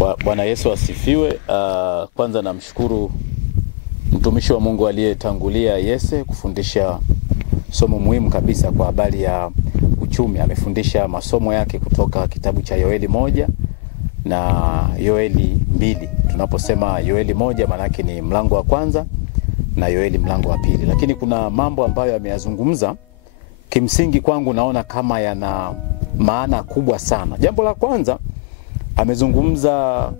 Bwana Yesu asifiwe. Kwanza namshukuru mtumishi wa Mungu aliyetangulia Yese kufundisha somo muhimu kabisa kwa habari ya uchumi. Amefundisha masomo yake kutoka kitabu cha Yoeli 1 na Yoeli 2. Tunaposema Yoeli 1 maana yake ni mlango wa kwanza na Yoeli mlango wa pili. Lakini kuna mambo ambayo ameyazungumza kimsingi kwangu naona kama yana maana kubwa sana. Jambo la kwanza, amezungumza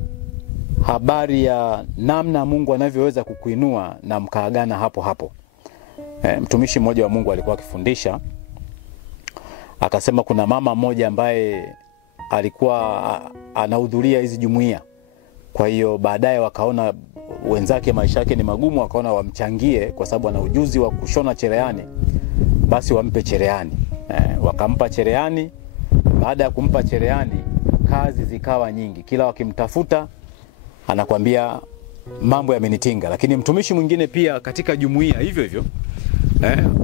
habari ya namna Mungu anavyoweza kukuinua na mkaagana hapo hapo. Mtumishi mmoja wa Mungu alikuwa akifundisha, akasema kuna mama mmoja ambaye alikuwa anahudhuria hizi jumuiya. Kwa hiyo baadaye wakaona wenzake maisha yake ni magumu, wakaona wamchangie kwa sababu ana ujuzi wa kushona cherehani, basi wampe cherehani. Wakampa cherehani. Baada ya kumpa cherehani, kazi zikawa nyingi. Kila wakimtafuta anakuambia mambo yamenitinga. Lakini mtumishi mwingine pia katika jumuiya hivyo hivyo,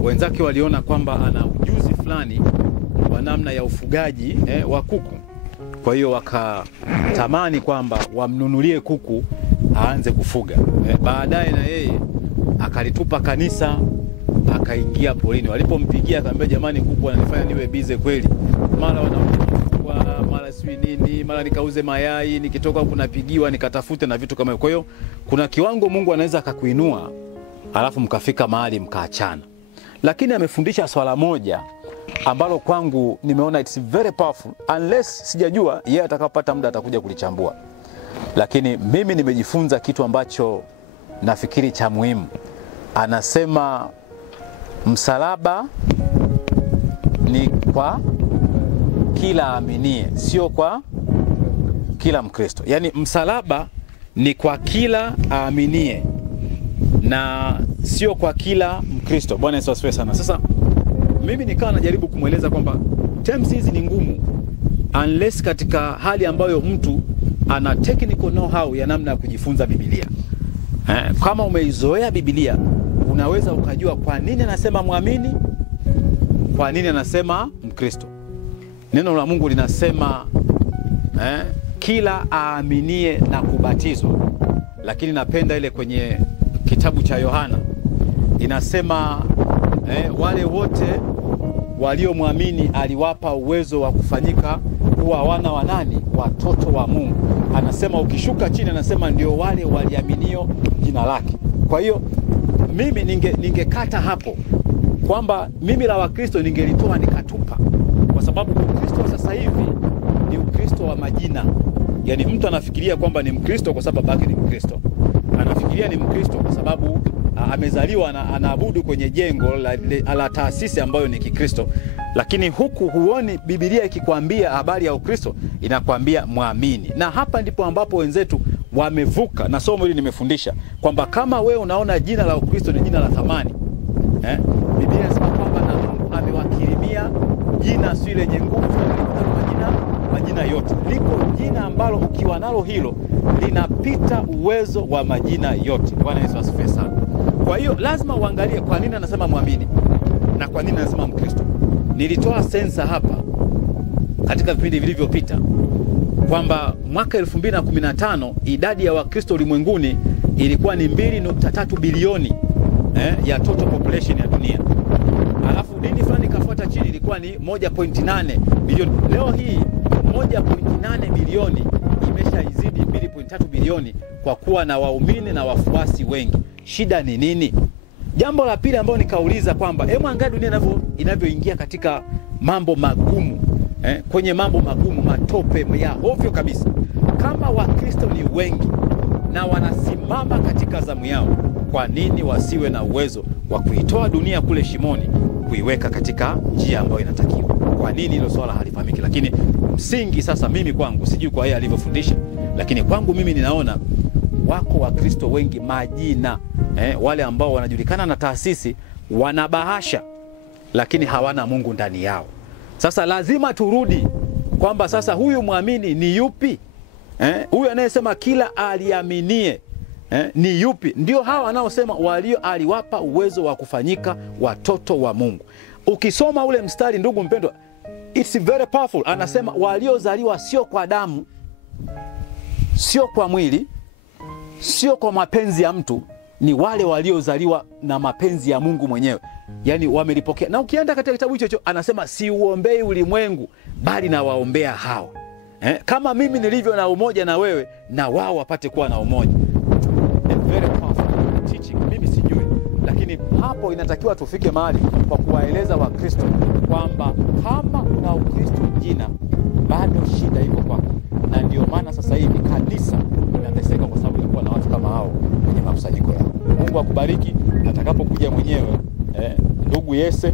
wenzake waliona kwamba ana ujuzi fulani wa namna ya ufugaji wa kuku. Kwa hiyo wakatamani kwamba wamnunulie kuku aanze kufuga. Baadaye na yeye akalitupa kanisa, akaingia polini. Walipompigia akamwambia, jamani, kuku wananifanya niwe bize kweli. Mara wanakuwa, mara sui nini, mara nikauze mayai, nikitoka huko napigiwa nikatafute na vitu kama hivyo. Kwa hiyo kuna kiwango Mungu anaweza akakuinua alafu mkafika mahali mkaachana. Lakini amefundisha swala moja ambalo kwangu nimeona it's very powerful, unless sijajua yeye atakapata muda atakuja kulichambua. Lakini mimi nimejifunza kitu ambacho nafikiri cha muhimu. Anasema msalaba ni kwa kila aminie, sio kwa kila Mkristo. Yaani msalaba ni kwa kila aminie na sio kwa kila Mkristo. Bwana Yesu asifiwe sana. Sasa mimi nikawa najaribu kumweleza kwamba terms hizi ni ngumu unless katika hali ambayo mtu ana technical know-how ya namna ya kujifunza Biblia. Kama umeizoea Biblia, unaweza ukajua kwa nini anasema muamini, kwa nini anasema Mkristo. Neno la Mungu linasema kila aaminie na kubatizwa. Lakini napenda ile kwenye kitabu cha Yohana inasema wale wote waliomwamini aliwapa uwezo wa kufanyika kuwa wana wa nani? Watoto wa Mungu. Anasema ukishuka chini anasema ndio wale waliaminio jina lake. Kwa hiyo mimi ningekata hapo kwamba mimi la Wakristo ningelitoa nikatupa, kwa sababu Ukristo sasa hivi ni Ukristo wa majina. Yaani mtu anafikiria kwamba ni Mkristo kwa sababu babake ni Mkristo. Anafikiria ni Mkristo kwa sababu amezaliwa na anaabudu kwenye jengo la taasisi ambayo ni Kikristo. Lakini huku huoni Biblia ikikwambia habari ya Ukristo, inakwambia muamini. Na hapa ndipo ambapo wenzetu wamevuka. Na somo hili nimefundisha kwamba kama wewe unaona jina la Ukristo ni jina la thamani, Biblia inasema kwamba na Mungu amewakirimia jina si lenye nguvu majina yote. Liko jina ambalo ukiwa nalo hilo linapita uwezo wa majina yote. Bwana Yesu asifiwe sana. Kwa hiyo lazima uangalie kwa nini anasema muamini na kwa nini anasema Mkristo. Nilitoa sensa hapa katika vipindi vilivyopita kwamba mwaka 2015 idadi ya Wakristo ulimwenguni ilikuwa ni 2.3 bilioni ya total population ya dunia. Alafu dini fulani kafuata chini ilikuwa ni 1.8 bilioni. Leo hii 1.8 bilioni imeshaizidi 2.3 bilioni kwa kuwa na waumini na wafuasi wengi. Shida ni nini? Jambo la pili ambalo nikauliza kwamba angalia dunia inavyoingia katika mambo magumu, kwenye mambo magumu, matope ya ovyo kabisa. Kama Wakristo ni wengi na wanasimama katika zamu yao, kwa nini wasiwe na uwezo wa kuitoa dunia kule shimoni kuiweka katika njia ambayo inatakiwa? Kwa nini hilo swala halifahamiki? Lakini msingi sasa, mimi kwangu, sijui kwa yeye alivyofundisha, lakini kwangu mimi ninaona wako Wakristo wengi majina, wale ambao wanajulikana na taasisi, wanabahasha lakini hawana Mungu ndani yao. Sasa lazima turudi kwamba sasa huyu muamini ni yupi? Huyu anayesema kila aliaminie ni yupi? Ndio hawa wanaosema walio aliwapa uwezo wa kufanyika watoto wa Mungu. Ukisoma ule mstari, ndugu mpendwa, it's very powerful. Anasema waliozaliwa sio kwa damu sio kwa mwili, sio kwa mapenzi ya mtu, ni wale waliozaliwa na mapenzi ya Mungu mwenyewe. Yani wamelipokea. Na ukienda katika kitabu hicho anasema siuombei ulimwengu bali na waombea hao. Kama mimi nilivyo na umoja na wewe, na wao wapate kuwa na umoja. Very powerful teaching. Mimi sijui, lakini hapo inatakiwa tufike mahali kwa kuwaeleza Wakristo kwamba kama una Ukristo jina, bado shida iko kwako. Na ndio maana sasa hivi kanisa linateseka kwa sababu ya kuwa na watu kama hao kwenye makusanyiko yao. Mungu akubariki. Atakapokuja mwenyewe ndugu Yese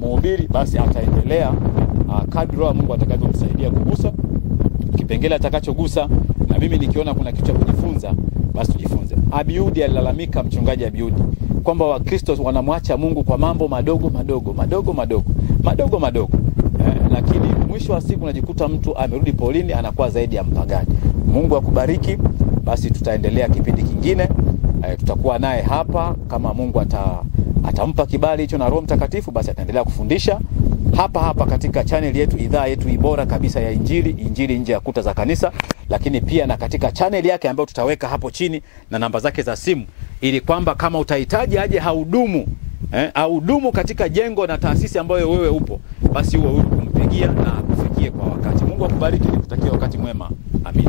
mhubiri, basi ataendelea kadri Roho Mungu atakavyomsaidia kugusa kipengele atakachogusa, na mimi nikiona kuna kitu cha kujifunza, basi tujifunze. Abiudi alilalamika, mchungaji Abiudi, kwamba Wakristo wanamwacha Mungu kwa mambo madogo madogo, lakini mwisho wa siku unajikuta mtu amerudi polini, anakuwa zaidi ya mpagani. Mungu akubariki. Basi tutaendelea kipindi kingine, tutakuwa naye hapa kama Mungu atampa kibali hicho na Roho Mtakatifu, basi ataendelea kufundisha hapa katika channel yetu, idhaa yetu bora kabisa ya Injili nje ya kuta za kanisa, lakini pia na katika channel yake ambayo tutaweka hapo chini na namba zake za simu, ili kwamba kama utahitaji aje haudumu katika jengo na taasisi ambayo wewe upo, basi uwe huru kumpigia na kufikie kwa wakati. Mungu akubariki, nikutakia wakati mwema. Amin.